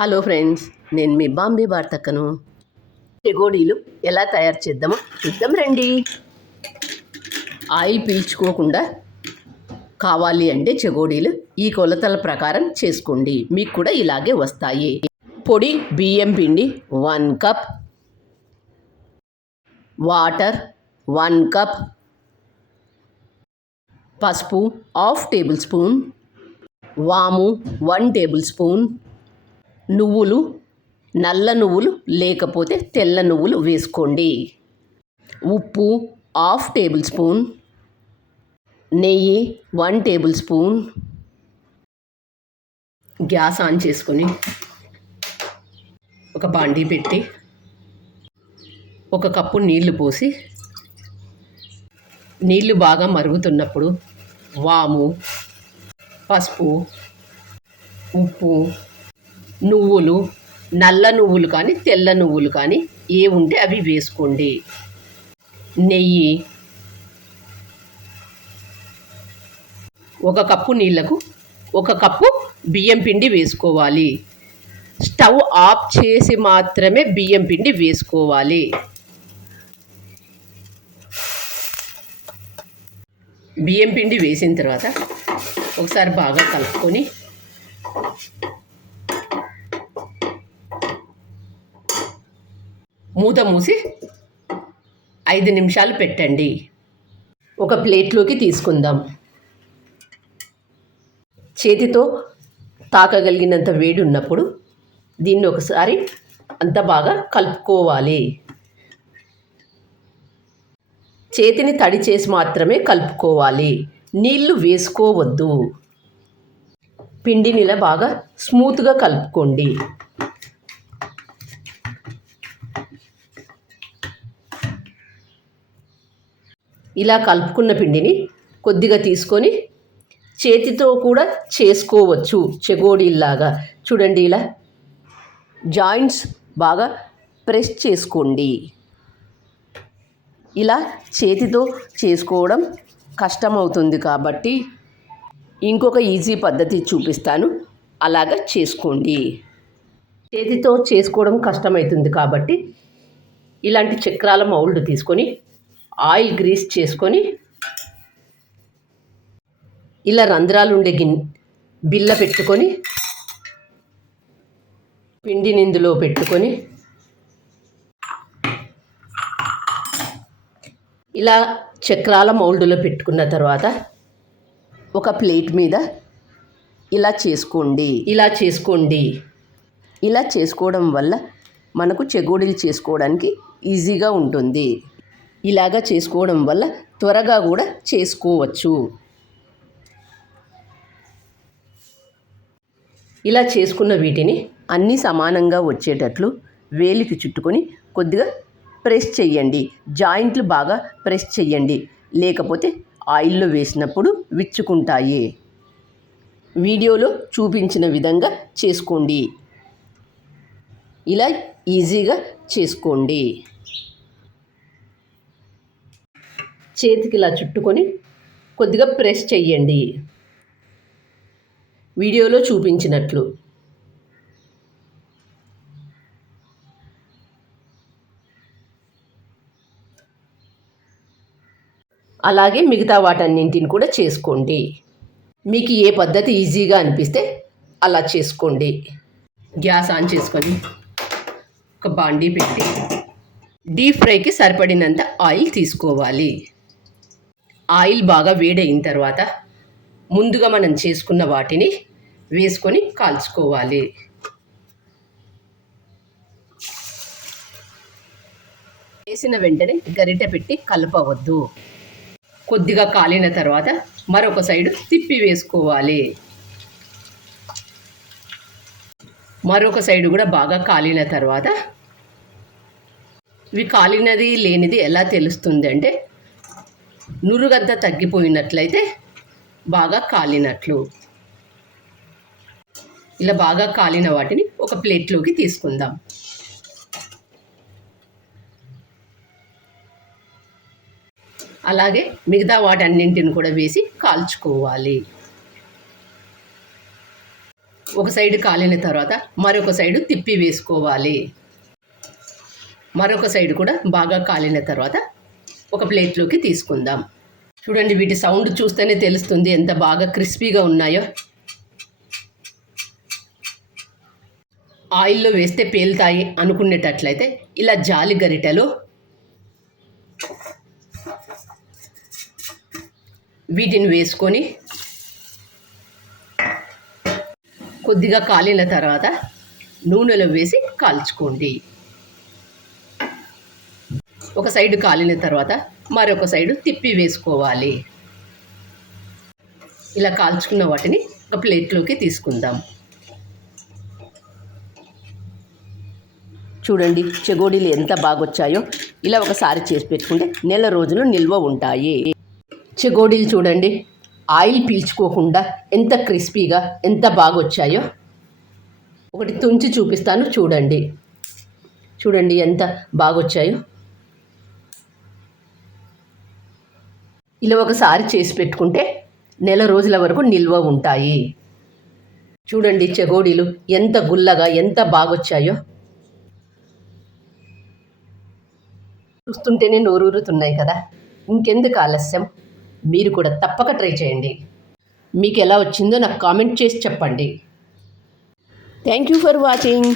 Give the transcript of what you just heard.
Hello friends నేను మీ బాంబే బార్తక్కను చెగోడీలు ఎలా తయారు చేద్దామో చూద్దాం రండి. ఆయిల్ పీల్చుకోకుండా కావాలి అంటే చెగోడీలు ఈ కొలతల ప్రకారం చేసుకోండి. మీకు కూడా ఇలాగే వస్తాయి. పొడి బియ్యం పిండి one cup. Water one cup. పసుపు హాఫ్ టేబుల్ స్పూన్. వాము వన్ టేబుల్ స్పూన్. నువ్వులు నల్ల నువ్వులు లేకపోతే తెల్ల నువ్వులు వేసుకోండి. ఉప్పు హాఫ్ టేబుల్ స్పూన్. నెయ్యి one tablespoon. Gas on చేసుకొని ఒక బాండీ పెట్టి ఒక కప్పు నీళ్ళు పోసి నీళ్ళు బాగా మరుగుతున్నప్పుడు వాము పసుపు ఉప్పు నువ్వులు నల్ల నువ్వులు కానీ తెల్ల నువ్వులు కానీ ఏ ఉంటే అవి వేసుకోండి. నెయ్యి ఒక కప్పు నీళ్ళకు ఒక కప్పు బియ్యం పిండి వేసుకోవాలి. స్టవ్ ఆఫ్ చేసి మాత్రమే బియ్యం పిండి వేసుకోవాలి. బియ్యం పిండి వేసిన తర్వాత ఒకసారి బాగా కలుపుకొని మూత మూసి ఐదు నిమిషాలు పెట్టండి. ఒక ప్లేట్లోకి తీసుకుందాం. చేతితో తాకగలిగినంత వేడి ఉన్నప్పుడు దీన్ని ఒకసారి అంత బాగా కలుపుకోవాలి. చేతిని తడి చేసి మాత్రమే కలుపుకోవాలి. నీళ్ళు వేసుకోవద్దు. పిండిని ఇలా బాగా స్మూత్గా కలుపుకోండి. ఇలా కలుపుకున్న పిండిని కొద్దిగా తీసుకొని చేతితో కూడా చేసుకోవచ్చు చెగోడీల్లాగా. చూడండి ఇలా జాయింట్స్ బాగా ప్రెస్ చేసుకోండి. ఇలా చేతితో చేసుకోవడం కష్టమవుతుంది కాబట్టి ఇంకొక ఈజీ పద్ధతి చూపిస్తాను. అలాగా చేసుకోండి. చేతితో చేసుకోవడం కష్టమవుతుంది కాబట్టి ఇలాంటి చక్రాల మౌల్డ్ తీసుకొని ఆయిల్ గ్రీస్ చేసుకొని ఇలా రంధ్రాలు ఉండే గిన్ బిల్ల పెట్టుకొని పిండిని ఇందులో పెట్టుకొని ఇలా చక్రాల మౌల్డ్లో పెట్టుకున్న తర్వాత ఒక ప్లేట్ మీద ఇలా చేసుకోండి. ఇలా చేసుకోండి. ఇలా చేసుకోవడం వల్ల మనకు చెగోడీలు చేసుకోవడానికి ఈజీగా ఉంటుంది. ఇలాగా చేసుకోవడం వల్ల త్వరగా కూడా చేసుకోవచ్చు. ఇలా చేసుకున్న వీటిని అన్నీ సమానంగా వచ్చేటట్లు వేలికి చుట్టుకొని కొద్దిగా ప్రెస్ చెయ్యండి. జాయింట్లు బాగా ప్రెస్ చెయ్యండి. లేకపోతే ఆయిల్లో వేసినప్పుడు విచ్చుకుంటాయి. వీడియోలో చూపించిన విధంగా చేసుకోండి. ఇలా ఈజీగా చేసుకోండి. చేతికి ఇలా చుట్టుకొని కొద్దిగా ప్రెస్ చెయ్యండి. వీడియోలో చూపించినట్లు. అలాగే మిగతా వాటన్నింటిని కూడా చేసుకోండి. మీకు ఏ పద్ధతి ఈజీగా అనిపిస్తే అలా చేసుకోండి. గ్యాస్ ఆన్ చేసుకొని ఒక బాండీ పెట్టి డీప్ ఫ్రైకి సరిపడినంత ఆయిల్ తీసుకోవాలి. ఆయిల్ బాగా వేడైన తర్వాత ముందుగా మనం చేసుకున్న వాటిని వేసుకొని కాల్చుకోవాలి. వేసిన వెంటనే గరిటె పెట్టి కలపవద్దు. కొద్దిగా కాలిన తర్వాత మరొక సైడు తిప్పి వేసుకోవాలి. మరొక సైడు కూడా బాగా కాలిన తర్వాత ఇవి కాలినది లేనిది ఎలా తెలుస్తుంది అంటే నురుగంతా తగ్గిపోయినట్లయితే బాగా కాలినట్లు. ఇలా బాగా కాలిన వాటిని ఒక ప్లేట్లోకి తీసుకుందాం. అలాగే మిగతా వాటన్నింటిని కూడా వేసి కాల్చుకోవాలి. ఒక సైడ్ కాలిన తర్వాత మరొక సైడ్ తిప్పి వేసుకోవాలి. మరొక సైడ్ కూడా బాగా కాలిన తర్వాత ఒక ప్లేట్లోకి తీసుకుందాం. చూడండి వీటి సౌండ్ చూస్తేనే తెలుస్తుంది ఎంత బాగా క్రిస్పీగా ఉన్నాయో. ఆయిల్లో వేస్తే పేలుతాయి అనుకునేటట్లయితే ఇలా జాలి గరిటెలు. వీటిని వేసుకొని కొద్దిగా కాలిన తర్వాత నూనెలో వేసి కాల్చుకోండి. ఒక సైడ్ కాలిన తర్వాత మరొక సైడు తిప్పి వేసుకోవాలి. ఇలా కాల్చుకున్న వాటిని ఒక ప్లేట్లోకి తీసుకుందాం. చూడండి చెగోడీలు ఎంత బాగొచ్చాయో. ఇలా ఒకసారి చేసి పెట్టుకుంటే నెల రోజులు నిల్వ ఉంటాయి. చెగోడీలు చూడండి ఆయిల్ పీల్చుకోకుండా ఎంత క్రిస్పీగా ఎంత బాగొచ్చాయో. ఒకటి తుంచి చూపిస్తాను చూడండి. చూడండి ఎంత బాగొచ్చాయో. ఇలా ఒకసారి చేసి పెట్టుకుంటే నెల రోజుల వరకు నిల్వ ఉంటాయి. చూడండి చెగోడీలు ఎంత గుల్లగా ఎంత బాగొచ్చాయో. చూస్తుంటేనే నోరూరుతున్నాయి కదా. ఇంకెందుకు ఆలస్యం? మీరు కూడా తప్పక ట్రై చేయండి. మీకు ఎలా వచ్చిందో నాకు కామెంట్ చేసి చెప్పండి. Thank you for watching.